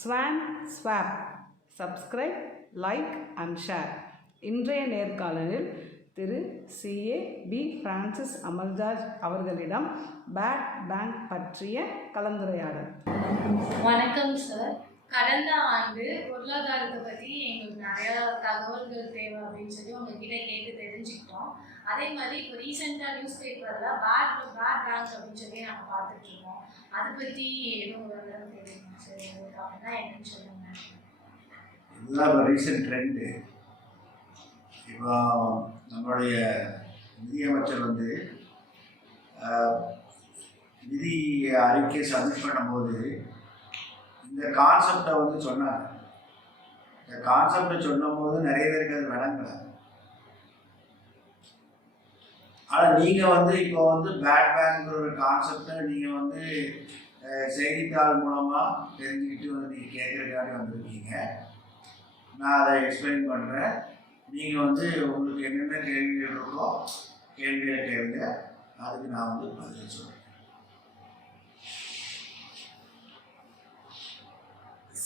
Swan ஸ்வாப் subscribe like and share. இன்றைய நேர்காணலில் திரு CA B. பிரான்சிஸ் அமல்ராஜ் அவர்களிடம் பேட் பேங்க் பற்றிய கலந்துரையாடல். வணக்கம் சார். கடந்த ஆண்டு பொருளாதாரத்தை பற்றி எங்களுக்கு நிறையா தகவல்கள் தேவை அப்படின்னு சொல்லி உங்ககிட்ட கேட்டு தெரிஞ்சுக்கிட்டோம். அதே மாதிரி இப்போ ரீசெண்டாக நியூஸ் பேப்பரில் பேட் பேங்க் அப்படின்னு சொல்லி நாங்கள் பார்த்துட்ருக்கோம். அதை பற்றி எதுவும் விவரம் தெரியுமா சார்? எங்களுக்கு அப்படின்னா என்னன்னு சொல்லுங்கள். இதுதான் இப்போ ரீசெண்ட் ட்ரெண்டு. இப்போ நம்மளுடைய நிதியமைச்சர் நிதி அறிக்கை சப்மிட் பண்ணும்போது இந்த கான்செப்டை சொன்னாங்க. இந்த கான்செப்டை சொன்னபோது நிறைய பேருக்கு அது விளங்கலை. ஆனால் நீங்கள் இப்போ பேட் பேங்க்ங்கிற ஒரு கான்செப்டை நீங்கள் செய்தித்தாள் மூலமாக தெரிஞ்சுக்கிட்டு நீங்கள் கேட்குறதுக்காண்டி வந்திருக்கீங்க. நான் அதை எக்ஸ்பிளைன் பண்ணுறேன். நீங்கள் உங்களுக்கு என்னென்ன கேள்விகள் இருக்கோ கேள்வியை கேளுங்க, அதுக்கு நான் பதில் சொல்கிறேன்.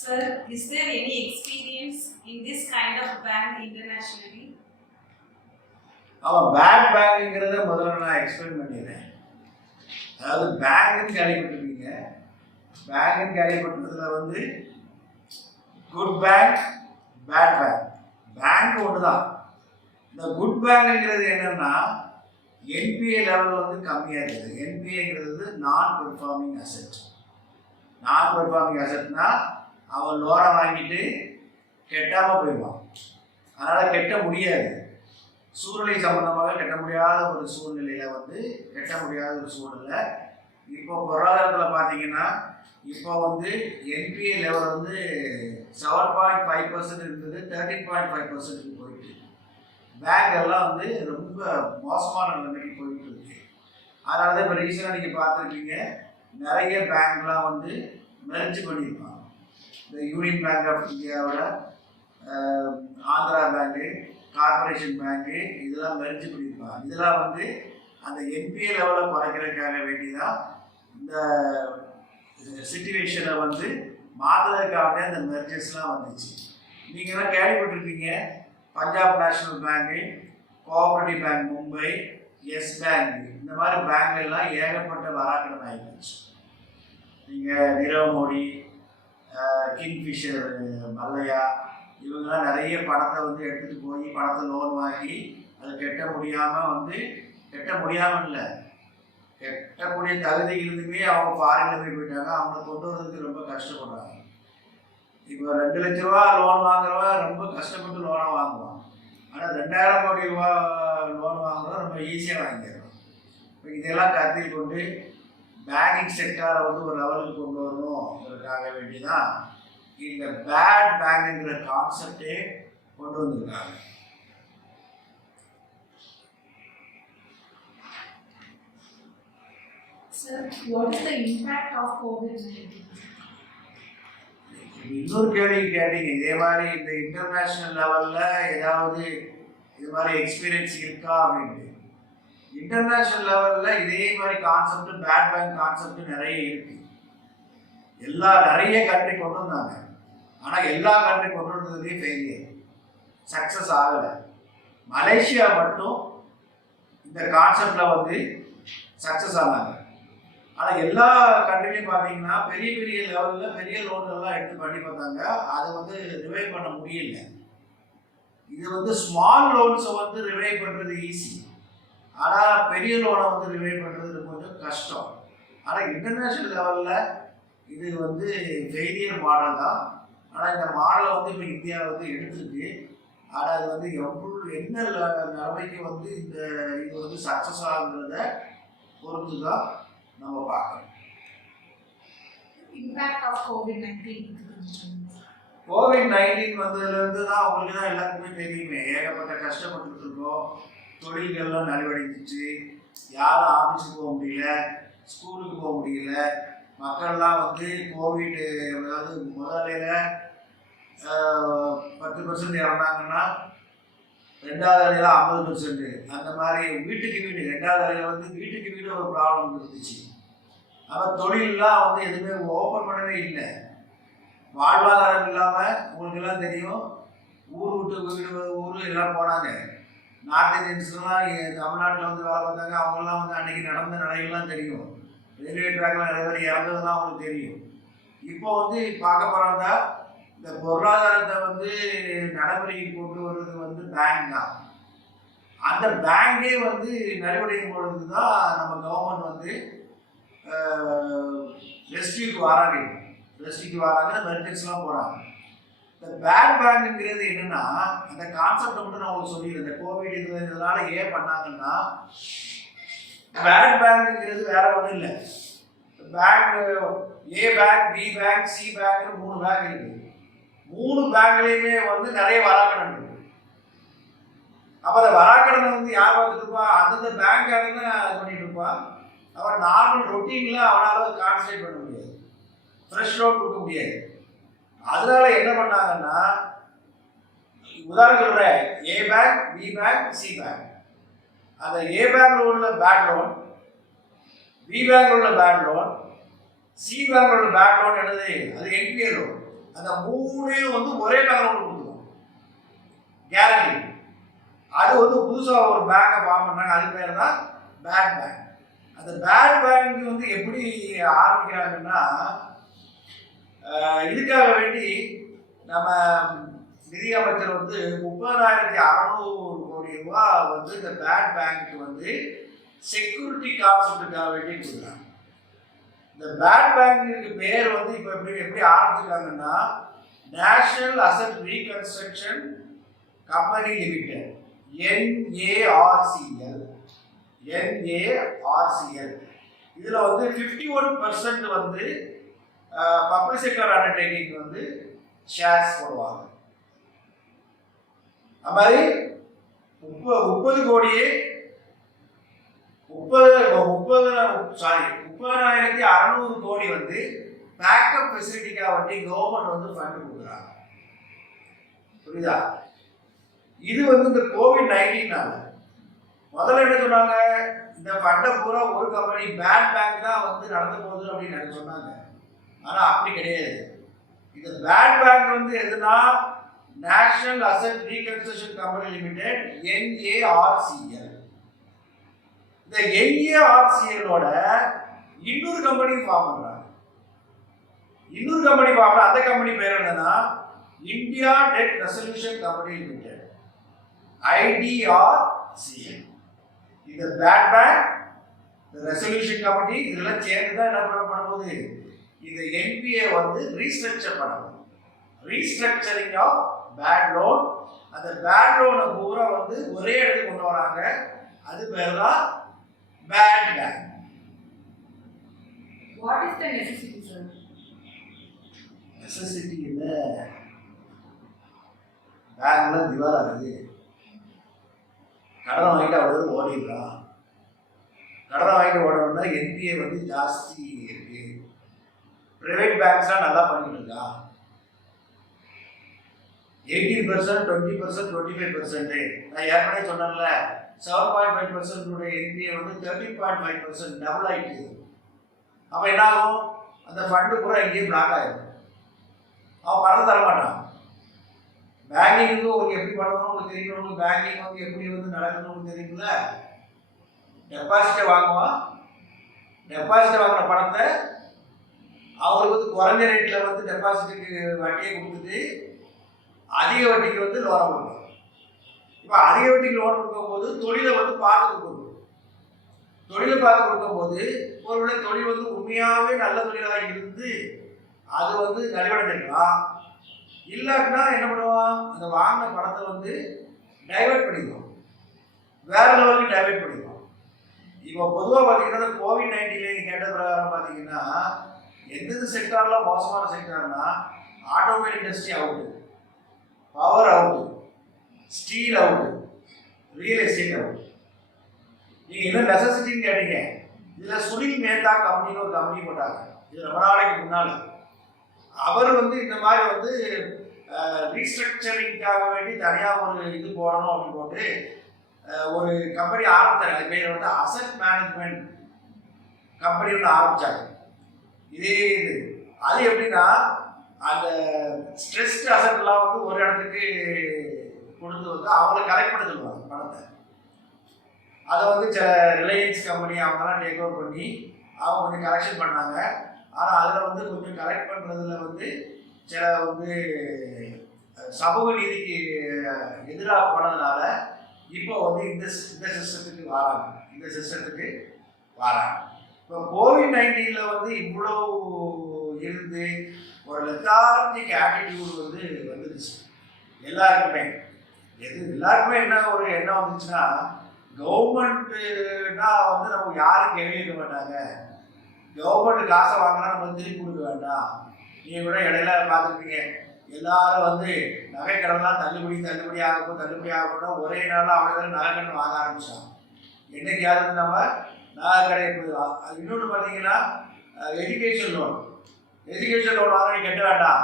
Sir, is there any experience in this kind of bank internationally? Bad பேங்க்ங்கிறத முதல்ல நான் எக்ஸ்பிளைன் பண்ணிடுறேன். அதாவது பேங்க்னு கேள்விப்பட்டிருக்கீங்க. பேங்க்னு கேள்விப்பட்டதில் good bank, bad bank. Bank ஒன்று தான். இந்த குட் பேங்க்ங்கிறது என்னென்னா என்பிஏ லெவல் கம்மியாக இருக்குது. என்பிஏங்கிறது non performing asset. Non performing அசெட்னா அவன் லோனை வாங்கிட்டு கெட்டாமல் போயிடுவான். அதனால் கெட்ட முடியாது. சூழ்நிலை சம்பந்தமாக கெட்ட முடியாத ஒரு சூழ்நிலையில் கெட்ட முடியாத ஒரு சூழ்நிலை. இப்போ பொருளாதாரத்தில் பார்த்தீங்கன்னா இப்போ என்பிஏ லெவல் 7.5% இருந்தது, 13.5% போயிட்டு. பேங்க் எல்லாம் ரொம்ப மோசமான நிலைமைக்கு போயிட்டு இருக்கு. அதனால தான் இப்போ ரீசனாக நீங்கள் பார்த்துருக்கீங்க, நிறைய பேங்க்லாம் மெர்ஜ் பண்ணியிருப்பாங்க. இந்த யூனியன் பேங்க் ஆஃப் இந்தியாவோட ஆந்திரா பேங்க்கு, கார்பரேஷன் பேங்க்கு இதெல்லாம் மெர்ஜ் பண்ணியிருப்பாங்க. இதெல்லாம் அந்த என்பிஏ லெவலை குறைக்கிறதுக்காக வேண்டிதான் இந்த சிச்சுவேஷனை மாற்றுறதுக்காக அந்த மெர்ஜஸ்லாம் வந்துச்சு. நீங்கள்லாம் கேள்விப்பட்டிருப்பீங்க, Punjab national bank, cooperative bank Mumbai, yes bank, இந்த மாதிரி பேங்க்லாம் ஏகப்பட்ட வராக்கடன் ஆகிடுச்சு. நீங்கள் நீரவ் மோடி, கிங்ஃபிஷர் மல்லையா இவங்கெல்லாம் நிறைய பணத்தை எடுத்துகிட்டு போய் பணத்தை லோன் வாங்கி அதை கெட்ட முடியாமல் இல்லை, கெட்டக்கூடிய தகுதி இருந்துமே அவங்க ஃபாரினில் போயிட்டாங்க. அவங்களை கொண்டு வரதுக்கு ரொம்ப கஷ்டப்படுறாங்க. இப்போ 2 லட்ச ரூபா லோன் வாங்குறவன் ரொம்ப கஷ்டப்பட்டு லோனை வாங்குவான். ஆனால் 2000 கோடி ரூபா லோன் வாங்குறவன் ரொம்ப ஈஸியாக வாங்கிடுறான். இப்போ இதெல்லாம் கருத்தில் கொண்டு பேங்கிங் செக்டாரை ஒரு லெவலுக்கு கொண்டு வரணுங்கிறதுக்காக வேண்டிதான் இந்த பேட் பேங்க்ங்கிற கான்செப்டே கொண்டு வந்திருக்காங்க. Sir, what is the impact of COVID-19? இன்னொரு கேள்வி கேட்டீங்க, இதே மாதிரி இந்த இன்டர்நேஷ்னல் லெவலில் ஏதாவது இது மாதிரி எக்ஸ்பீரியன்ஸ் இருக்கா அப்படின்ட்டு. இன்டர்நேஷ்னல் லெவலில் இதே மாதிரி கான்செப்ட், பேட் பேங்க் கான்செப்ட் நிறைய இருக்கு. நிறைய கண்ட்ரி கொண்டு வந்தாங்க. ஆனால் எல்லா கண்ட்ரி கொண்டு வந்ததுலேயும் ஃபெயிலியர், சக்ஸஸ் ஆகலை. மலேசியா மட்டும் இந்த கான்செப்டில் சக்ஸஸ் ஆனாங்க. ஆனால் எல்லா கண்ட்ரிலையும் பார்த்தீங்கன்னா பெரிய பெரிய லெவலில் பெரிய லோன்கள்லாம் எடுத்து பண்ணி பார்த்தாங்க. அதை ரிவைவ் பண்ண முடியல. இது ஸ்மால் லோன்ஸை ரிவைவ் பண்ணுறது ஈஸி, ஆனால் பெரிய லோனை ரிவைவ் பண்ணுறது கொஞ்சம் கஷ்டம். ஆனால் இன்டர்நேஷ்னல் லெவலில் இது ஃபெயிலியர் மாடல் தான். ஆனால் இந்த மாடலை இப்போ இந்தியா எடுத்துருக்கு. ஆனால் அது என்ன நிலைமைக்கு இந்த இது சக்ஸஸ் ஆகுங்கிறத பொறுத்து தான் நம்ம பார்க்கணும். Impact of COVID-19. COVID-19 வந்ததுலேருந்து தான் உங்களுக்கு தான் எல்லாருக்குமே தெரியுமே, ஏகப்பட்ட கஷ்டப்பட்டு இருக்கோம். தொழில்கள்லாம் நலிவடைஞ்சிச்சு. யாரும் ஆஃபீஸுக்கு போக முடியல, ஸ்கூலுக்கு போக முடியல. மக்கள்லாம் கோவிட், அதாவது முதலையில் 10% இறந்தாங்கன்னா 2வது அலையில் 50%. அந்த மாதிரி வீட்டுக்கு வீடு 2வது அலையில் வீட்டுக்கு வீடு ஒரு ப்ராப்ளம் இருந்துச்சு. அப்போ தொழிலெலாம் எதுவுமே ஓப்பன் பண்ணவே இல்லை. வாழ்வாதாரம் இல்லாமல் உங்களுக்கு எல்லாம் தெரியும், ஊர் விட்டு வீடு ஊர் எல்லாம் போனாங்க. நார்த் இந்தியன்ஸ்லாம் தமிழ்நாட்டில் வந்து வேலை பார்த்தாங்க. அவங்கெல்லாம் வந்து அன்றைக்கி நடந்த நடைகள்லாம் தெரியும். ரயில்வே ட்ராக்ல நிறைய பேர் இறந்ததுலாம் அவங்களுக்கு தெரியும். இப்போ வந்து பார்க்க போகிறதா இந்த பொருளாதாரத்தை வந்து நடைமுறைக்கு கொண்டு வர்றது வந்து பேங்க் தான். அந்த பேங்கே வந்து நலிவடையும் பொழுது தான் நம்ம கவர்மெண்ட் வந்து ரெஸ்டியூக்கு வராங்க. மெரிட்டக்ஸ்லாம் போகிறாங்க. இந்த பேட் பேங்க்ங்கிறது என்னன்னா, அந்த கான்செப்டை மட்டும் நான் உங்களுக்கு சொல்லிடுறேன். இந்த கோவிட் இதனால ஏன் பண்ணாங்கன்னா, பேட் பேங்க்ங்கிறது வேற ஒன்றும் இல்லை. Bank A bank, B bank, C bank 3 bank இருக்கு. 3 பேங்க்லேயுமே வந்து நிறைய வராக்கடன் இருக்கு. அப்போ அந்த வராக்கடனை வந்து யார் பார்த்துட்டு இருப்பா? அந்தந்த பேங்க்காரங்க தான் இது பண்ணிட்டு இருப்பான். அவன் நார்மல் ரொட்டீனில் அவனால் கான்சன்ட்ரேட் பண்ண முடியாது, ஃப்ரெஷ் லோன் கொடுக்க முடியாது. அதனால என்ன பண்ணாங்கன்னா, உதாரணம் சொல்கிறேன், A bank, B bank, C bank. அந்த ஏ பேங்க்ல உள்ள பேட் லோன், பி பேங்க்ல உள்ள பேட் லோன், சி பேங்க்ல உள்ள பேட் லோன் என்னது? அது என்பிஏ லோன். அந்த 3 வந்து ஒரே பேங்க் லோன் கொடுத்துருவோம், கேரண்டி. அது வந்து புதுசாக ஒரு பேங்கை ஃபார்ம் பண்ணாங்க. அது பேர் தான் பேட் பேங்க். அந்த பேட் பேங்க் வந்து எப்படி ஆரம்பிக்கிறாங்கன்னா, இதுக்காக வேண்டி நம்ம நிதியமைச்சர் வந்து 30,600 கோடி ரூபாய் வந்து இந்த பேட் பேங்க்கு வந்து செக்யூரிட்டி கான்செப்டுக்காக வேண்டி கொடுக்குறாங்க. இந்த பேட் பேங்க்கு பேர் வந்து இப்போ எப்படி ஆரம்பிச்சிருக்காங்கன்னா, national asset reconstruction company limited, NARCL. இதில் வந்து 51% வந்து பப்ளிக் செக்டர் அண்டர்டேக்கிங் வந்து ஷேர்ஸ் போடுவாங்க. அது மாதிரி 30,600 கோடி வந்து பேக்கப் ஃபெசிலிட்டிக்காக வந்து கவர்மெண்ட் வந்து ஃபண்ட் கொடுக்குறாங்க. புரியுதா? இது வந்து இந்த கோவிட்-19னால முதல்ல என்ன சொன்னாங்க, இந்த ஃபண்டை பூரா ஒரு கம்பெனி பேட் பேங்க் தான் வந்து நடத்த போகுது அப்படின்னு சொன்னாங்க. ஆனால் அப்படி கிடையாது. இந்த பேட் பேங்க் வந்து எதுனா national asset reconstruction company limited, NARCL. இந்த NARCL-ஓட இன்னொரு கம்பெனி ஃபார்ம் பண்றாங்க. அந்த கம்பெனி பேர் என்னன்னா India debt resolution company limited, IDRCL. இந்த பேட் பேங்க், இந்த ரெசல்யூஷன் கமிட்டி இதெல்லாம் சேர்ந்து தான் என்ன பண்ண போகுது, இந்த என்பிஏ வந்து ரீஸ்ட்ரக்சர் பண்ணணும். Restructuring of bad loan. அந்த பேட் லோனை பூரா வந்து ஒரே இடத்துக்கு கொண்டு வராங்க. அது பேர் தான் bad bank. What is the necessity, sir? Necessity என்ன? பேங்க்லாம் திவால் ஆகுது. கடன் வாங்கிட்டு அவ்வளோ ஓடிடலாம். கடன் வாங்கிட்டு ஓடணும்னா என்பிஏ வந்து ஜாஸ்தி இருக்கு. பிரைவேட் பேங்க்ஸ்லாம் நல்லா பண்ணிட்டு இருக்கா. 18%, 20%, 25%. நான் ஏற்கனவே சொன்னேன்ல, 7.5% என்பிஏ வந்து 13.5% டபுள் ஆகிட்டு. அப்போ என்ன ஆகும்? அந்த ஃபண்டு பூரா எங்கேயும் பிளாக் ஆகிடும். அவன் பணம் தர மாட்டான். பேங்கிங்கு உங்களுக்கு எப்படி பண்ணணும் உங்களுக்கு தெரியணும். பேங்கிங் வந்து எப்படி வந்து நடக்கணும்னு தெரியுங்கள. டெபாசிட்டை வாங்குவான். டெபாசிட்டை வாங்கின பணத்தை அவங்களுக்கு வந்து குறைஞ்ச ரேட்டில் வந்து டெபாசிட்டுக்கு வட்டியை கொடுத்துட்டு அதிக வட்டிக்கு வந்து லோனை கொடுக்கும். இப்போ அதிக வட்டிக்கு லோன் கொடுக்கும்போது தொழிலை வந்து பார்த்து கொடுக்கணும். தொழிலை பார்த்து கொடுக்கும்போது ஒருவேளை தொழில் வந்து உண்மையாகவே நல்ல தொழிலாக இருந்து அது வந்து நலிவடைஞ்சிருக்கலாம். இல்லாட்டினா என்ன பண்ணுவான், அந்த வாங்கின பணத்தை வந்து டைவெர்ட் பண்ணிடுவோம், வேற லெவலுக்கு டைவெர்ட் பண்ணிடுவோம். இப்போ பொதுவாக பார்த்தீங்கன்னா கோவிட்-19 கேட்ட பிரகாரம் பார்த்தீங்கன்னா எந்தெந்த செக்டாரில் மோசமான செக்டார்னா automobile industry out, power out, steel out, real estate out. நீங்கள் என்ன நெசசிட்டின்னு கேட்டீங்க. இதில் சுனில் மேத்தா கம்பெனின்னு ஒரு கம்பெனி போட்டாங்க. இது ரொம்ப நாளைக்கு முன்னால். அவர் வந்து இந்த மாதிரி வந்து ரீஸ்ட்ரக்சரிங்காக வேண்டி தனியாக ஒரு இது போடணும் அப்படின்னு போட்டு ஒரு கம்பெனி ஆரம்பித்தாங்க. அது பேர் வந்து அசெட் மேனேஜ்மெண்ட் கம்பெனி ஒன்று ஆரம்பித்தாங்க. இதே இது அது எப்படின்னா அந்த ஸ்ட்ரெஸ்ட் அசட்லாம் வந்து ஒரு இடத்துக்கு கொண்டு வந்து அவங்கள கலெக்ட் பண்ண சொல்லுவாங்க பணத்தை. அதை வந்து சில ரிலையன்ஸ் கம்பெனி அவங்கெல்லாம் டேக் ஓவர் பண்ணி அவங்க கொஞ்சம் கலெக்ஷன் பண்ணாங்க. ஆனால் அதில் வந்து கொஞ்சம் கலெக்ட் பண்ணுறதுல வந்து சில வந்து சமூக நீதிக்கு எதிராக போனதுனால இப்போ வந்து இந்த சிஸ்டத்துக்கு வராங்க. இப்போ கோவிட்-19 வந்து இவ்வளோ இருந்து ஒரு லெத்தார்ஜிக் ஆட்டிடியூட் வந்து வந்துருச்சு எல்லாருக்குமே. எல்லாருக்குமே என்ன ஒரு எண்ணம் வந்துச்சுன்னா, கவர்மெண்ட்டுனா வந்து நம்ம யாரும் கேள்வி கேட்க மாட்டாங்க, கவர்மெண்ட் காசை வாங்கினா நம்ம திருப்பி கொடுக்க வேண்டாம். நீங்கள் கூட இடையில பார்த்துருப்பீங்க, எல்லாரும் வந்து நகை கடன்லாம் தள்ளுபடி ஆகப்போனா ஒரே நாளில் அவங்க நகை கடன் வாங்க ஆரம்பிச்சாங்க. என்னைக்காவது நம்ம நகை கடையை போயிடலாம். அது இன்னொன்று பார்த்தீங்கன்னா எஜுகேஷன் லோன் வாங்க நீ கட்ட வேண்டாம்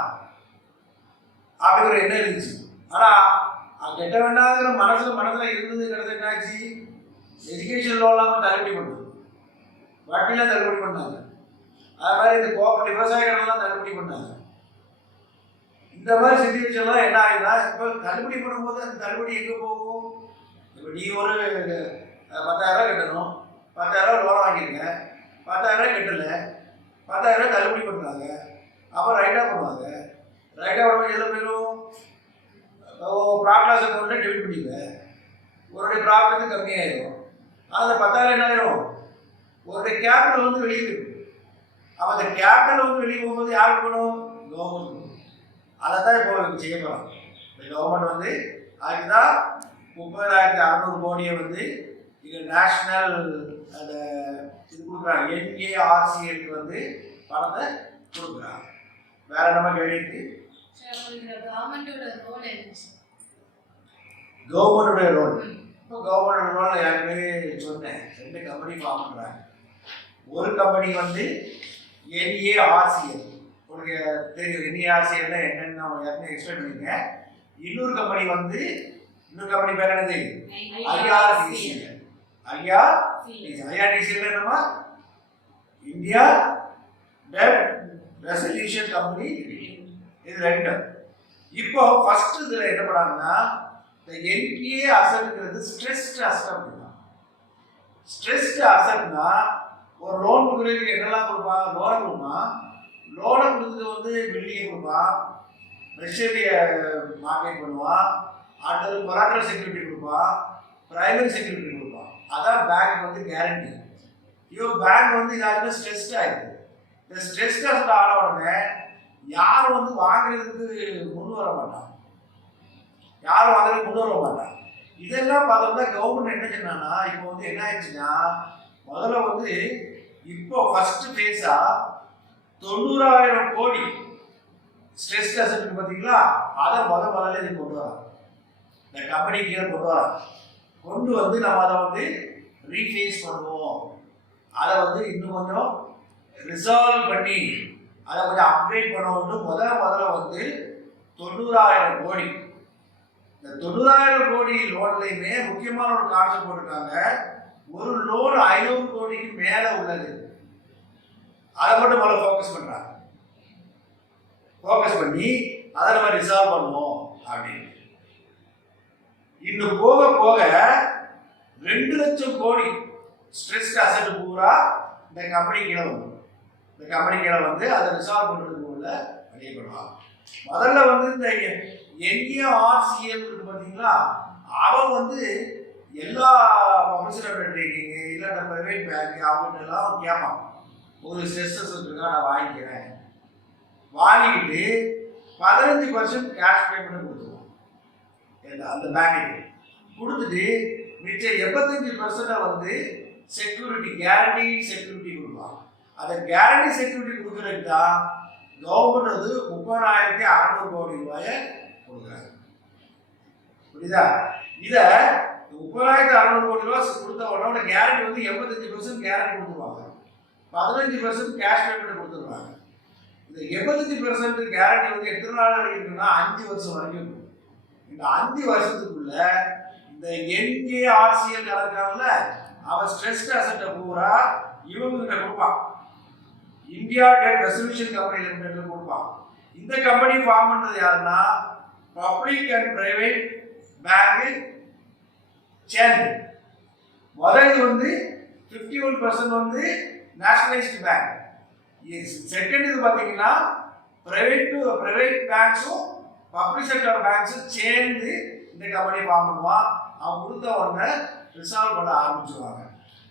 அப்படிங்கிற எண்ணம் இருந்துச்சு. ஆனால் கட்ட வேண்டாங்கிற மனசில் இருந்ததுங்கிறது என்னாச்சு, எஜுகேஷன் லோன்லாம் தள்ளுபடி பண்ணுது, வட்டிலாம் தள்ளுபடி பண்ணாங்க. அது மாதிரி இந்த விவசாய கடன்லாம் தள்ளுபடி பண்ணாங்க. இந்த மாதிரி சிச்சுவேஷன்லாம் என்ன ஆகுதுன்னா, இப்போ தள்ளுபடி பண்ணும்போது அந்த தள்ளுபடி எங்கே போகும்? இப்போ நீ ஒரு 10,000 கட்டணும், 10,000 லோன் வாங்கியிருங்க, 10,000 கட்டலை, 10,000 தள்ளுபடி பண்ணுறாங்க. அப்புறம் ரைட்டாக பண்ணுவாங்க. ரைட்டாக பண்ணும்போது எதில் போயிடும்? ப்ராஃபிட் அக்கௌண்ட்டில் டெபிட் பண்ணிக்குவேன். உன்னுடைய ப்ராஃபிட் வந்து கம்மியாயிடும். ஆனால் அந்த 10,000 என்ன ஆயிரும்? உன்னுடைய கேபிட்டல் வந்து வெளியே போயிடும். அப்போ அந்த கேபிட்டல் வந்து வெளியே போகும்போது யாருக்கு போகணும்? கவர்மெண்ட். அதை தான் இப்போ செய்ய போகிறாங்க. இந்த கவர்மெண்ட் வந்து அதுக்கு தான் 30,600 கோடியை வந்து இங்கே நேஷ்னல் அந்த இது கொடுக்குறாங்க, NARCLக்கு வந்து பணத்தை கொடுக்குறாங்க. வேற நம்ம கேள்விக்கு கவர்மெண்டோட ரோல். இப்போ கவர்மெண்டோட ரோல் ஏற்கனவே சொன்னேன், 2 கம்பெனி ஃபார்ம் பண்ணுறாங்க. ஒரு கம்பெனி வந்து NARCL, உங்களுக்கு தெரியும் NARCL என்னென்னு நான் ஏற்கனவே எக்ஸ்பிளைன் பண்ணியிருக்கேன். இன்னொரு கம்பெனி பேர் என்னது? IRDCL. IRDCL என்னமா? India debt resolution company. இது 2. இப்போ ஃபர்ஸ்ட் இதில் என்ன பண்ணாங்கன்னா, இந்த NPA அசட்ங்கிறது ஸ்ட்ரெஸ்ட் அசட் அப்படின்னா. ஸ்ட்ரெஸ்ட் அசட்னா ஒரு லோன் கொடுக்குறதுக்கு என்னெல்லாம் கொடுப்பான்? லோனை கொடுத்துட்டு வந்து பில்டிங்கை கொடுப்பான், மெஷினரியை மார்க்கெட் பண்ணுவான், அடுத்தது கொலாட்ரல் செக்யூரிட்டி கொடுப்பான், பிரைமரி செக்யூரிட்டி கொடுப்பான். அதான் பேங்க் வந்து கேரண்டி. பேங்க் வந்து இதாகவே ஸ்ட்ரெஸ்ட் ஆகிடுது. இந்த ஸ்ட்ரெஸ்ட் அசட் ஆன உடனே யாரும் வந்து வாங்குறதுக்கு முன் வர மாட்டாங்க. இதெல்லாம் பார்த்தோம்னா கவர்மெண்ட் என்ன சொன்னான்னா, இப்போ வந்து என்ன ஆயிடுச்சுன்னா, முதல்ல வந்து இப்போ ஃபர்ஸ்ட் ஃபேஸா 90,000 கோடி ஸ்ட்ரெஸ்ட் அசட் பார்த்தீங்களா, அதை முதல்ல இது கொண்டு வராங்க. இந்த கம்பெனி கீழே கொண்டு வந்து நம்ம அதை வந்து ரீஃபேஸ் பண்ணுவோம். அதை வந்து இன்னும் கொஞ்சம் ரிசால்வ் பண்ணி அதை கொஞ்சம் அப்டேட் பண்ணுவோம்னு முதல்ல வந்து 90,000 கோடி. இந்த 90,000 கோடி லோன்லையுமே முக்கியமான ஒரு கான்செப்ட் போட்டிருக்காங்க. ஒரு லோன் 500 கோடிக்கு மேலே உள்ளது, அதை மட்டும் முதல்ல ஃபோக்கஸ் பண்ணி அதை நம்ம ரிசால்வ் பண்ணுவோம் அப்படின்னு. இன்னும் போக 2 லட்சம் கோடி ஸ்ட்ரெஸ்ட் அசட் பூரா இந்த கம்பெனி கீழே வந்து அதை ரிசால்வ் பண்ணுறதுக்கு உள்ள வழியை பண்ணுவாங்க. முதல்ல வந்து இந்த NARCL இருக்கு பார்த்தீங்களா, அவன் வந்து எல்லா பப்ளிசிட்டி அண்டர்டேக்கிங் இல்லை நம்ம ப்ரைவேட் பேங்க் அவங்ககிட்ட எல்லாம் கேட்பான், ஒரு ஸ்ட்ரெஸ் அசட் இருக்கா நான் வாங்கிக்கிறேன், வாங்கிக்கிட்டு 15% கேஷ் பேமெண்ட் கொடுத்துருவோம். அந்த பேங்க்கு கொடுத்துட்டு மிச்சம் 85% வந்து செக்யூரிட்டி, கேரண்டி செக்யூரிட்டி கொடுப்பாங்க. அந்த கேரண்டி செக்யூரிட்டி கொடுக்குறதுக்கு தான் கவர்மெண்ட் வந்து 30,600 கோடி ரூபாயை கொடுக்குறாங்க. புரியுதா? இதை 30,600 கோடி ரூபாய் கொடுத்த உடனே கேரண்டி வந்து 85% கேரண்டி கொடுத்துருவாங்க, 15% கேஷ் பேமெண்ட் கொடுத்துருவாங்க. இந்த 85% கேரண்டி வந்து எத்தனை நாள் வரைக்கும் இருக்குன்னா 5 வருஷம் வரைக்கும் இருக்கும். இந்த 5 வருஷத்துக்குள்ள இந்த NARCL இருக்காங்கல்ல, அவன் ஸ்ட்ரெஸ்ட் அசட்டை பூரா இவங்க கிட்ட கொடுப்பான், இந்தியா டெட் ரெசல்யூஷன் கம்பெனி லிமிடெட்ல கொடுப்பான். இந்த கம்பெனி ஃபார்ம் பண்றது யாருன்னா பப்ளிக் அண்ட் பிரைவேட் பேங்க் சேர்ந்து. முதல் இது வந்து 51% வந்து நேஷனலைஸ்டு பேங்க். செகண்ட் இது பார்த்தீங்கன்னா பிரைவேட் பேங்க்ஸும் பப்ளிக் செக்டர் பேங்க்ஸும் சேர்ந்து இந்த கம்பெனி ஃபார்ம் பண்ணுவான். அவன் கொடுத்த உடனே ரிசால்வ் பண்ண ஆரம்பிச்சுருவாங்க.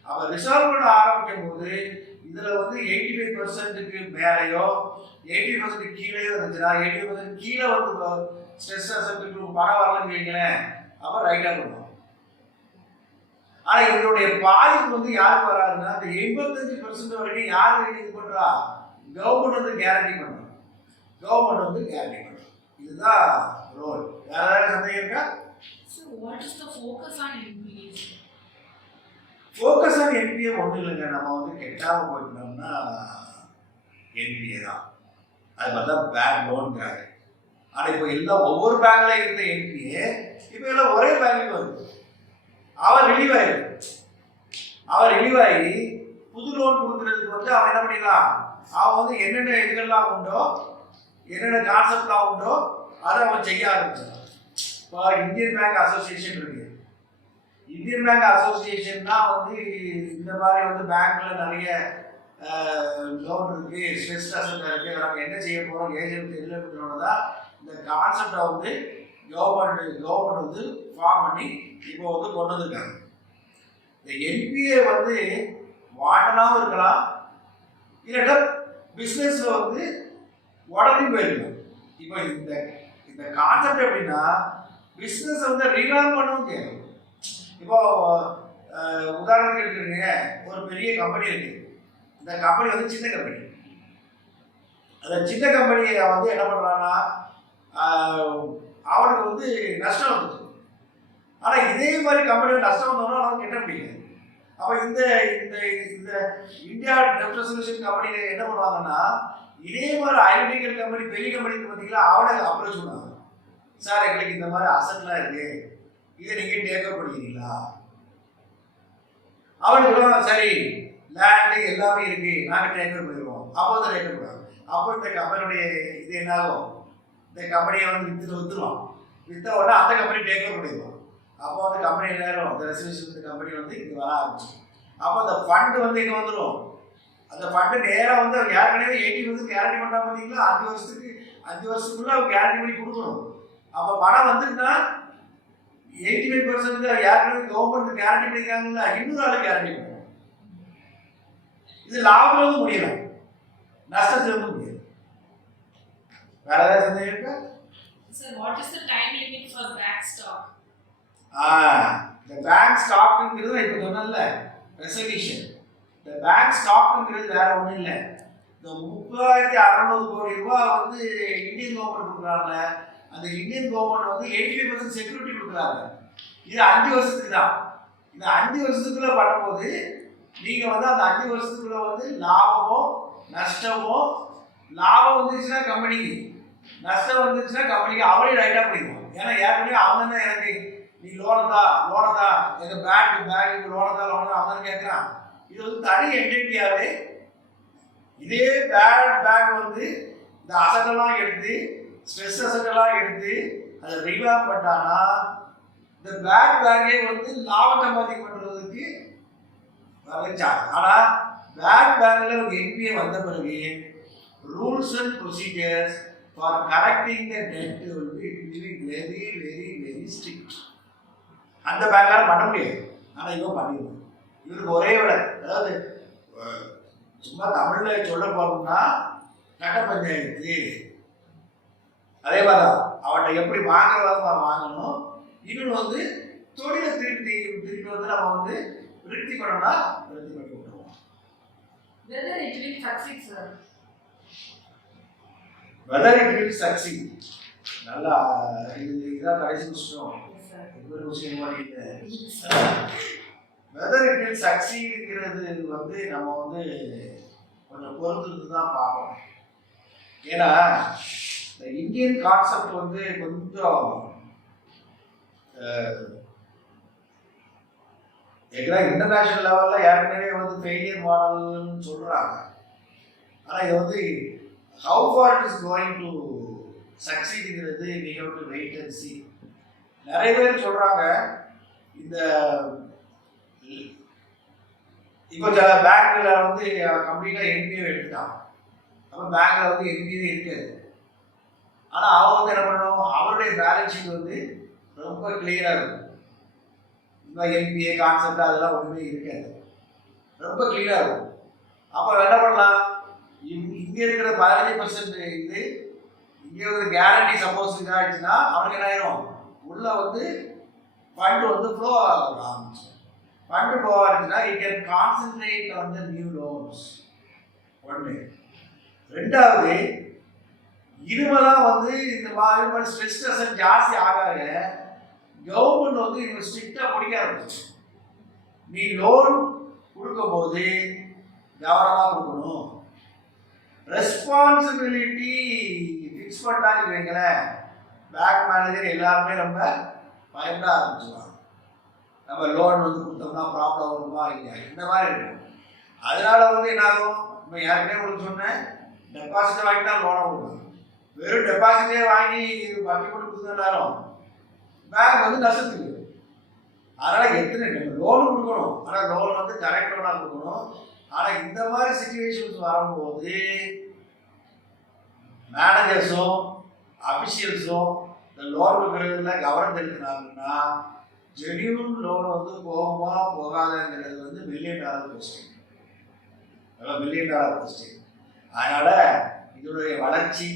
அப்போ ரிசால்வ் பண்ண ஆரம்பிக்கும் போது இதில் வந்து 85%க்கு மேலேயோ 80% கீழேயோ இருந்துச்சுன்னா 80% கீழே வந்து ஸ்ட்ரெஸ் அசெப்டுக்கு பணம் வரலன்னு வைங்களேன், அப்போ ரைட்டாக பண்ணுவோம். ஆனால் இதனுடைய பாதிப்பு வந்து யாருக்கு வராதுன்னா இந்த 85% வரைக்கும் யார் இது பண்ணுறா? கவர்மெண்ட் வந்து கேரண்டி பண்ணுறோம். கவர்மெண்ட் வந்து கேரண்டி பண்ணுறோம். இதுதான் ரோல். வேற ஏதாவது சந்தேகம் இருக்கா? So what is the focus on NPAs? Focus on NBA ஒன்றும் இல்லைங்க. நம்ம வந்து கெட்டாமல் போயிட்டோம்னா என்பிஏ தான். அது மாதிரி தான் பேங்க் லோன்ங்கிறாங்க. ஆனால் இப்போ எல்லாம் ஒவ்வொரு பேங்க்ல இருந்த என்பிஏ இப்போ எல்லாம் ஒரே பேங்க்கு வருது. அவர் ரிலீவ் ஆகி புது லோன் கொடுக்குறதுக்கு வந்து அவன் என்ன பண்ணிடலாம், அவன் வந்து என்னென்ன இதுகள்லாம் உண்டோ, என்னென்ன கான்செப்ட்லாம் உண்டோ அதை அவன் செய்ய ஆரம்பிச்சான். இப்போ இந்தியன் பேங்க் அசோசியேஷன் இருக்கு. இந்தியன் பேங்க் அசோசியேஷன்னா வந்து இந்த மாதிரி வந்து பேங்க்ல நிறைய லோன் இருக்கு, ஸ்ட்ரெஸ் அசெட் இருக்கு, நம்ம என்ன செய்ய போறோம் ஏஜென்ட் தெரியலன்னு தான் இந்த கான்செப்டை வந்து கவர்மெண்ட் வந்து ஃபார்ம் பண்ணி இப்போ வந்து கொண்டு வந்திருக்காங்க. இந்த என்பிஏ வந்து வாண்டனாகவும் இருக்கலாம், இல்லைன்னா பிஸ்னஸ்ல வந்து உடனே போயிருக்கலாம். இப்போ இந்த கான்செப்ட் எப்படின்னா பிஸ்னஸ் வந்து ரீவால்வ் பண்ணவும் தேவை. இப்போ உதாரணத்துக்கு எடுத்துக்கிறீங்க, ஒரு பெரிய கம்பெனி இருக்கு. இந்த கம்பெனி வந்து சின்ன கம்பெனி. அந்த சின்ன கம்பெனியை வந்து என்ன பண்ணுறான்னா அவனுக்கு வந்து நஷ்டம் வந்துச்சு. ஆனால் இதே மாதிரி கம்பெனி நஷ்டம் வந்தோம்னா அவனுக்கு கெட்ட முடியாது. அப்போ இந்த இந்த இந்த இந்தியா டெப்ட் ரெசல்யூஷன் கம்பெனியில் என்ன பண்ணுவாங்கன்னா இதே மாதிரி ஐடென்டிக்கல் கம்பெனி பெரிய கம்பெனிக்கு பார்த்தீங்களா அவனை அப்ரோச் பண்ணுவாங்க. சார் எங்களுக்கு இந்த மாதிரி அசட்லாம் இருக்கு, இதை நீங்கள் டேக்கப் பண்ணிக்கிறீங்களா? அவனுக்கு சரி லேண்டு எல்லாமே இருக்கு, நாங்கள் டேக்கப் பண்ணிடுவோம். அப்போ வந்து டேக்கப் பண்ணுவாங்க. அப்போ இந்த கம்பெனியுடைய இது என்னாகும், இந்த கம்பெனியை வந்து விற்றுருவான். விற்ற உடனே அந்த கம்பெனி டேக்கப் பண்ணிடுவான். அப்போ வந்து கம்பெனி நேரம் அந்த ரெசல்யூஷன் கம்பெனி வந்து இங்கே வர ஆரம்பிச்சு. அப்போ அந்த ஃபண்டு வந்து இங்கே வந்துடும். அந்த ஃபண்டு நேராக வந்து அவர் ஏற்கனவே 80% கேரண்டி பண்ணா பார்த்தீங்களா, 5 வருஷத்துக்குள்ள அவர் கேரண்டி பண்ணி கொடுக்கணும். அப்போ பணம் வந்துட்டுன்னா 85% ஏற்கனவே கவர்மெண்ட் கேரண்டி பண்ணிக்கிறாங்கல்ல, இன்னொரு ஆளு கேரண்டி பண்ணுவோம். இது லாபத்துல வந்து முடியல, நஷ்டத்துல வந்து முடியல. வேற ஏதாவது சந்தேகம் இருக்கா? Sir, what is the time limit for bank stock? இந்த பேங்க் ஸ்டாக்ங்கிறது இப்போ சொன்னல ரெசல்யூஷன். இந்த பேங்க் ஸ்டாக்ங்கிறது வேற ஒன்றும் இல்லை. இந்த 3600 கோடி ரூபாய் வந்து இந்தியன் கவர்மெண்ட் கொடுக்குறாங்க. அந்த இந்தியன் கவர்மெண்ட் வந்து 85% செக்யூரிட்டி கொடுக்குறாங்க. இது 5 வருஷத்துக்கு தான். இந்த 5 வருஷத்துக்குள்ள பண்ணும்போது நீங்கள் வந்து அந்த 5 வருஷத்துக்குள்ள வந்து லாபமோ நஷ்டமோ, லாபம் வந்துச்சுன்னா கம்பெனிக்கு, நஷ்டம் வந்துச்சுன்னா கம்பெனிக்கு அவரே ரைட்டாக பண்ணிக்குவோம். ஏன்னா ஏற்கனவே அவங்க தான் எனக்கு நீ லோனதா எங்கள் பேங்க்கு லோனதா அவங்க தான் கேட்குறான். இது வந்து தனி என்டிட்டியாகவே இதே பேங்க் வந்து இந்த அசட்டெல்லாம் எடுத்து ஸ்ட்ரெஸ் அசட்டெல்லாம் எடுத்து அதை ரிவால்வ் பண்ணானா இந்த பேங்கே வந்து லாபம் சம்பாதிக்க பண்ணுறதுக்கு வரைஞ்சாங்க. ஆனால் பேங்க்ல ஒரு என்பிஏ வந்த பிறகு rules and procedures for collecting the debt வந்து வெரி வெரி வெரி ஸ்ட்ரிக்ட். அந்த பேங்கால் பண்ண முடியாது, ஆனால் இவன் பண்ணிடுவோம். இவருக்கு ஒரே விட, அதாவது சும்மா தமிழில் சொல்ல போகணும்னா கட்ட பஞ்சாயத்து. அதே மாதிரி தான் அவன்கிட்ட எப்படி வாங்குறதா வாங்கணும். இன்னொன்று வந்து தொழிலை திருப்பி வந்து நம்ம வந்து விருத்தி பண்ணோம்னா விருத்தி பண்ணி விட்டுருவோம். Whether it will succeed, sir. Whether it will succeed. நல்லா இதுதான் கடைசி விஷயம். ஒரு விஷயம் மாதிரி இல்லை. Whether it will succeedங்கிறது வந்து நம்ம வந்து கொஞ்சம் பொறுத்து தான் பார்க்கணும். ஏன்னா இந்த இந்தியன் கான்செப்ட் வந்து கொஞ்சம் இன்டர்நேஷனல் லெவலில் ஏற்கனவே வந்து ஃபெயிலியர் மாடல்னு சொல்கிறாங்க. ஆனால் இது வந்து how far it is going to சக்சீடுங்கிறது we have to wait and see. நிறைய பேர் சொல்றாங்க இந்த இப்போ சில பேங்க்ல வந்து கம்ப்ளீட்டா என்பிஏ எடுத்துட்டான். அப்போ பேங்க்ல வந்து என்பிஏ இருக்காது. ஆனா அவங்க வந்து என்ன பண்ணணும், அவருடைய பேலன்ஸ் ஷீட் வந்து ரொம்ப கிளியரா இருக்கும். இந்த என்பிஏ கான்செப்ட் அதெல்லாம் ஒன்றுமே இருக்காது, ரொம்ப கிளியரா இருக்கும். அப்போ என்ன பண்ணலாம், இங்கே இருக்கிற 15% இது இங்கே ஒரு கேரண்டி சப்போஸ் இதாகிடுச்சுன்னா அவனுக்கு என்ன ஆயிரும், உள்ள வந்து ஃபண்டு வந்து ஃப்ளோ ஆரம்பிச்சு. ஃபண்டு ஃப்ளோ ஆகிடுச்சுன்னா you can concentrate on the new loans. ஒன்று. ரெண்டாவது, இனிமேதான் வந்து இந்த மாதிரி ஸ்ட்ரெஸ் டெஸ்ட் ஜாஸ்தி ஆகாத கவர்மெண்ட் வந்து இவங்க ஸ்ட்ரிக்டாக பிடிக்க ஆரம்பிச்சு. நீ லோன் கொடுக்கும்போது கவனமாக கொடுக்கணும். ரெஸ்பான்சிபிலிட்டி ஃபிக்ஸ் பண்ணிட்டாங்க வைங்களேன், பேங்க் மேனேஜர் எல்லாருமே ரொம்ப பயப்பட ஆரம்பிச்சுவாங்க. நம்ம லோன் வந்து கொடுத்தோம்னா ப்ராப்ளம் வருமா இல்லையா, இந்த மாதிரி இருக்கும். அதனால வந்து என்ன ஆகும், இப்போ யாருக்கிட்டே உங்களுக்கு சொன்னேன், டெபாசிட் வாங்கிட்டா லோனை கொடுக்கணும். வெறும் டெபாசிட்டே வாங்கி வட்டி போட்டு கொடுத்தனாலும் பேங்க் வந்து நஷ்டத்துக்கு. அதனால் எத்தனை லோன் கொடுக்கணும், ஆனால் லோன் வந்து கரெக்ட் லோனாக கொடுக்கணும். ஆனால் இந்த மாதிரி சிச்சுவேஷன்ஸ் வரும்போது மேனேஜர்ஸும் அஃபிஷியல்ஸும் இந்த லோன் கொடுக்குறதுல கவனம் செலுத்தினாங்கன்னா ஜென்யூன் லோன் வந்து போகுமா போகாதுங்கிறது வந்து $1 மில்லியன் கொஸ்டின். $1 million question. அதனால் இதனுடைய வளர்ச்சி,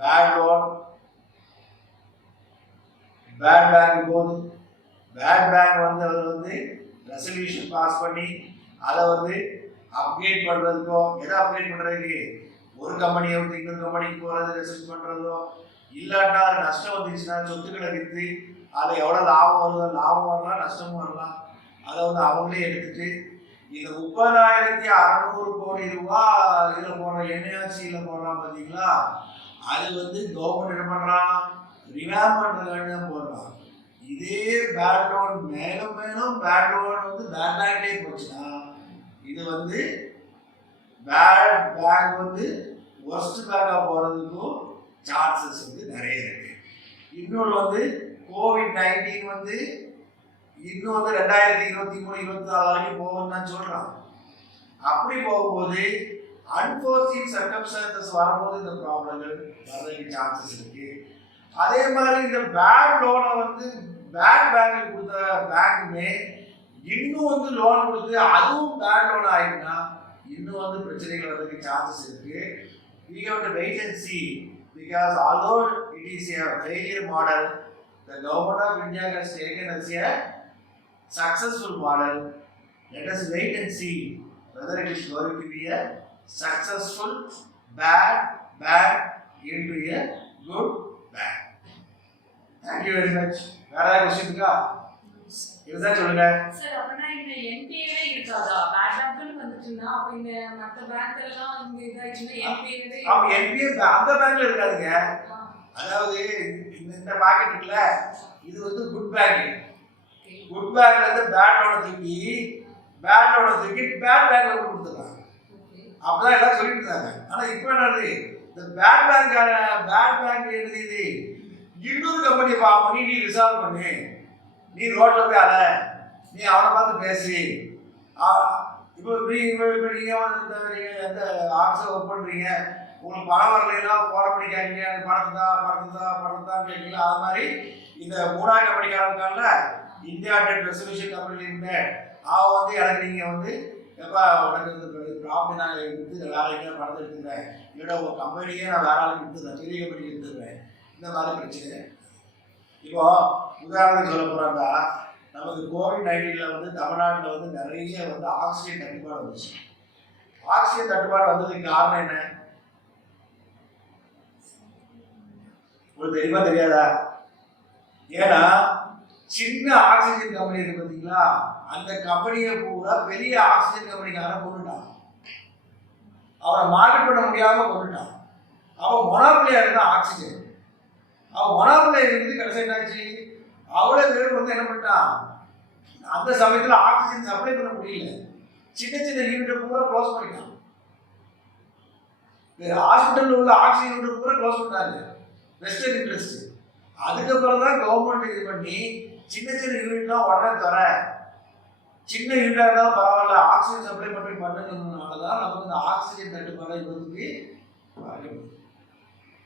பேட் லோன், பேட் பேங்க் போது பேட் பேங்க் வந்து அவர் வந்து ரெசல்யூஷன் பாஸ் பண்ணி அதை வந்து அப்கிரேட் பண்ணுறதுக்கோ, எதை அப்கிரேட் பண்ணுறதுக்கு, ஒரு கம்பெனியை வந்து இன்னொரு கம்பெனிக்கு போகிறது ரெசல்யூட் பண்ணுறதோ, இல்லாட்டா அது நஷ்டம் வந்துச்சுன்னா சொத்துக்களை விற்று அதை எவ்வளோ லாபம் வருதோ, லாபம் வரலாம் நஷ்டமும் வரலாம், அதை வந்து அவங்களே எடுத்துட்டு இந்த 30,600 கோடி ரூபா இதில் போடுற என்ஆர்சியில் போடுறான் பார்த்தீங்களா, அது வந்து கவர்மெண்ட் என்ன பண்ணுறான், ரிவாம்ப் பண்ணுறதுக்காண்டி தான் போடுறான். இதே பேட் லோன் மேலும் மேலும் பேட் லோன் வந்து பேட் பேங்க்லேயே போச்சுன்னா இது வந்து பேட் பேங்க் வந்து ஒர்ஸ்ட் பேங்காக போகிறதுக்கும் சான்சஸ் வந்து நிறைய இருக்கு. இன்னொன்று வந்து COVID-19 வந்து இன்னும் வந்து 2023-24 வரைக்கும் போகும்னு தான் சொல்கிறான். அப்படி போகும்போது அன்ஃபோர்சின் சர்க்கம்ஸ்டான்சஸ் வரும்போது இந்த ப்ராப்ளங்கள் வர்றதுக்கு சான்சஸ் இருக்கு. அதே மாதிரி இந்த பேட் லோனை வந்து பேட் பேங்க் கொடுத்த பேங்க்குமே இன்னும் வந்து லோன் கொடுத்து அதுவும் பேட் லோன் ஆகிடுனா இன்னும் வந்து பிரச்சனைகள் வர்றதுக்கு சான்சஸ் இருக்கு. We have to wait and see, because although it is a failure model, the government of India has taken as a successful model. Let us wait and see whether it is going to be a successful bad into a good bad. Thank you very much. வேற ஏதாவது question இருக்கா? இதுதான் சொல்லுங்க sir. அப்படின்னா இந்த என்பிஏவே இருக்காதா? Bad பேங்க்னு வந்துச்சுன்னா அப்ப இந்த மற்ற பேங்க் எல்லாம் இந்த இதாச்சுன்னா என்பிஏவே அப்ப என்பிஏ அந்த பேங்க்ல இருக்காதுங்க. அதாவது இந்த பாக்கெட் இருக்குல்ல, இது வந்து குட் பேங்க். குட் பேங்க்ல இருந்து பேட் லோனை தூக்கி பேட் பேங்க்ல கொடுத்துருக்காங்க. அப்பதான் எல்லாம் சொல்லிட்டு இருந்தாங்க. ஆனா இப்ப என்னது, இந்த பேட் பேங்க் எழுதியது இன்னொரு கம்பெனி ஃபார்ம் பண்ணி நீ ரிசால்வ் பண்ணு, நீ ரோட்ல போய் அல, நீ அவனை பார்த்து பேசி. இப்போ நீங்கள் எந்த ஆஃபீஸில் ஒர்க் பண்ணுறீங்க, உங்களுக்கு பணம் வரலாம் போட பிடிக்காதீங்க, பணத்தான் கேட்கல. அது மாதிரி இந்த 3ஆவது கம்பெனிக்காரங்க India debt resolution company limited, அவன் வந்து எனக்கு நீங்கள் வந்து எப்போ உனக்கு வந்து ப்ராப்பர்ட்டி நான் எடுத்து வேற எங்கேயா பணத்தை எடுத்துக்கிறேன், இல்லைடா உங்கள் கம்பெனியே நான் வேற ஆளுக்கு எடுத்துக்கிறேன், பெரிய கம்பெனிக்கு எடுத்துக்கிறேன், இந்த மாதிரி பிரச்சனை. இப்போ உதாரணத்துக்கு சொல்ல போகிறாங்க, நமக்கு COVID-19 வந்து தமிழ்நாட்டில் வந்து நிறைய வந்து ஆக்சிஜன் தட்டுப்பாடு வந்துச்சு. ஆக்சிஜன் தட்டுப்பாடு வந்ததுக்கு காரணம் என்ன உங்களுக்கு தெரியுமா தெரியாதா? ஏன்னா சின்ன ஆக்சிஜன் கம்பெனி இருக்கு பார்த்தீங்களா, அந்த கம்பெனியை பூரா பெரிய ஆக்சிஜன் கம்பெனிக்காரன் கொண்டுட்டான். அவனை மார்க்கெட் பண்ண முடியாம கொண்டுட்டான். அவன் மொனாப்பிளியா இருந்தான் ஆக்சிஜன். அவன் மொனாப்பிளியா இருந்து கடைசி என்னாச்சு, அவ்வளோ பேர் வந்து என்ன பண்ணிட்டான், அந்த சமயத்தில் ஆக்சிஜன் சப்ளை பண்ண முடியல, சின்ன யூனிட்டை பூரா க்ளோஸ் பண்ணிட்டான். ஹாஸ்பிட்டலில் உள்ள ஆக்சிஜன் யூனிட் பூரா க்ளோஸ் பண்ணாங்க. Western interest. அதுக்கப்புறம் தான் கவர்மெண்ட் இது பண்ணி சின்ன சின்ன யூனிட்லாம் உடனே தர, சின்ன யூனிட்டாக இருந்தாலும் பரவாயில்ல ஆக்சிஜன் சப்ளை பண்ணுறதுனால தான் நமக்கு இந்த ஆக்சிஜன் தட்டுப்பாடு இப்போதைக்கு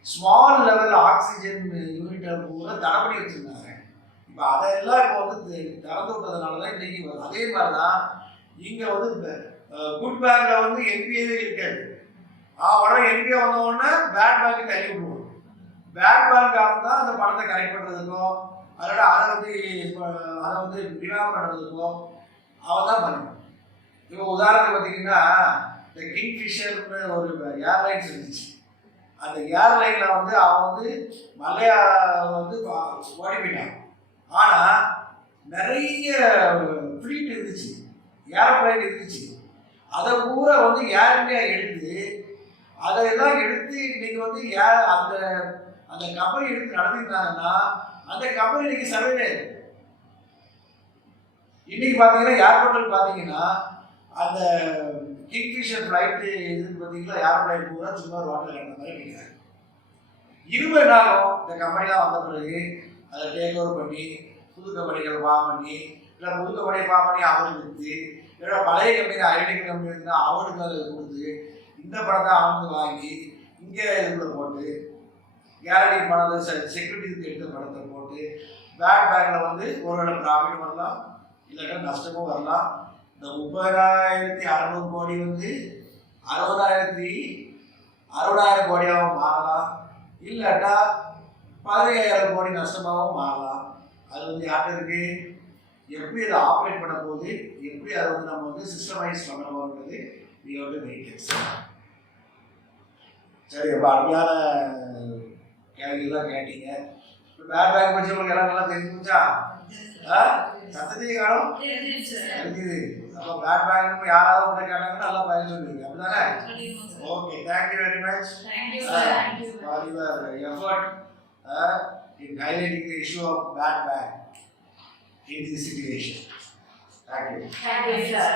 ஸ்மால் லெவல் ஆக்சிஜன் யூனிட்டை கூட தடை பண்ணி வச்சுருந்தாங்க. இப்போ அதெல்லாம் இப்போ வந்து திறந்து விட்டதுனால தான் இன்றைக்கி வரும். அதே மாதிரி தான் இங்கே வந்து குட் பேங்கில் வந்து என்பிஏவே இருக்காது. உடனே என்பிஏ வந்த உடனே பேட் பேங்க்கு தள்ளி விடுவோம். பேட் பேங்காக இருந்தால் அந்த பணத்தை கலெக்ட் பண்ணுறதுக்கும் அதோட அதை வந்து ரிவாம் பண்ணுறதுக்கும் அவன் தான் பண்ணுவான். இப்போ உதாரணத்துக்கு பார்த்தீங்கன்னா இந்த கிங்ஃபிஷர்னு ஒரு ஏர்லைன்ஸ் இருந்துச்சு. அந்த ஏர்லைனில் வந்து அவன் வந்து மலையா வந்து ஓடி போயிட்டான். ஆனால் நிறைய ஃப்ளீட் இருந்துச்சு, ஏரோப்ளைன் இருந்துச்சு. அதை பூரா வந்து ஏர் இந்தியா எடுத்து அதையெல்லாம் எடுத்து இன்னைக்கு வந்து அந்த அந்த கம்பெனி எடுத்து நடத்திருந்தாங்கன்னா அந்த கம்பெனி இன்னைக்கு சர்வே. இன்னைக்கு பார்த்தீங்கன்னா ஏர்போர்ட்டில் பார்த்தீங்கன்னா அந்த கிங்ஃபிஷர் ஃப்ளைட்டு இதுன்னு பார்த்தீங்கன்னா ஏரோப்ளைன் பூரா சும்மா ஒரு வாட்டில் கட்டுற மாதிரி நினைக்கிறாங்க. 20 நாளும் இந்த கம்பெனிலாம் வந்த பிறகு அதை டேக் ஓவர் பண்ணி புது கம்பெனிகள் ஃபார்ம் பண்ணி, இல்லை புது கம்பெனியை ஃபார்ம் பண்ணி அவனுக்கு கொடுத்து, இல்லை பழைய கம்பெனி ஐடென்டிட்டி கம்பெனி இருந்தால் அவனுக்கு அதை கொடுத்து இந்த பணத்தை அவனுக்கு வாங்கி இங்கே இதுக்குள்ள போட்டு கேரண்டி பணத்தை செக்யூரிட்டிக்கு எடுத்த பணத்தை போட்டு பேட் பேங்கில் வந்து ஒருவேளை ப்ராஃபிட் வரலாம், இல்லாட்டா நஷ்டமும் வரலாம். இந்த 30,600 கோடி வந்து 60,000 கோடியாகவும் மாறலாம், இல்லாட்டா 15,000 கோடி நஷ்டமாகவும் மாறலாம். அது வந்து யார்கிட்ட இருக்கு, எப்படி அதை ஆப்ரேட் பண்ண போகுது, எப்படி அதை வந்து நம்ம வந்து சிஸ்டமைஸ் பண்ண போகிறது வெயிட்டேஜ். சரி, ரொம்ப அருமையான கேள்விலாம் கேட்டீங்க. இப்போ பேட் பேங்க் பற்றி உங்களுக்கு எல்லாம் நல்லா தெரிஞ்சு போச்சா? சத்தத்தையும் காலம் தெரிஞ்சுது. அப்போ பேட் பேங்க் யாராவது உங்கள்கிட்ட கேட்டாங்கன்னா நல்லா பதில் சொல்லுவீங்க, அப்படிதானே? Okay, thank you very much for your effort in highlighting the issue of bad bank in this situation. Thank you. Thank you, sir.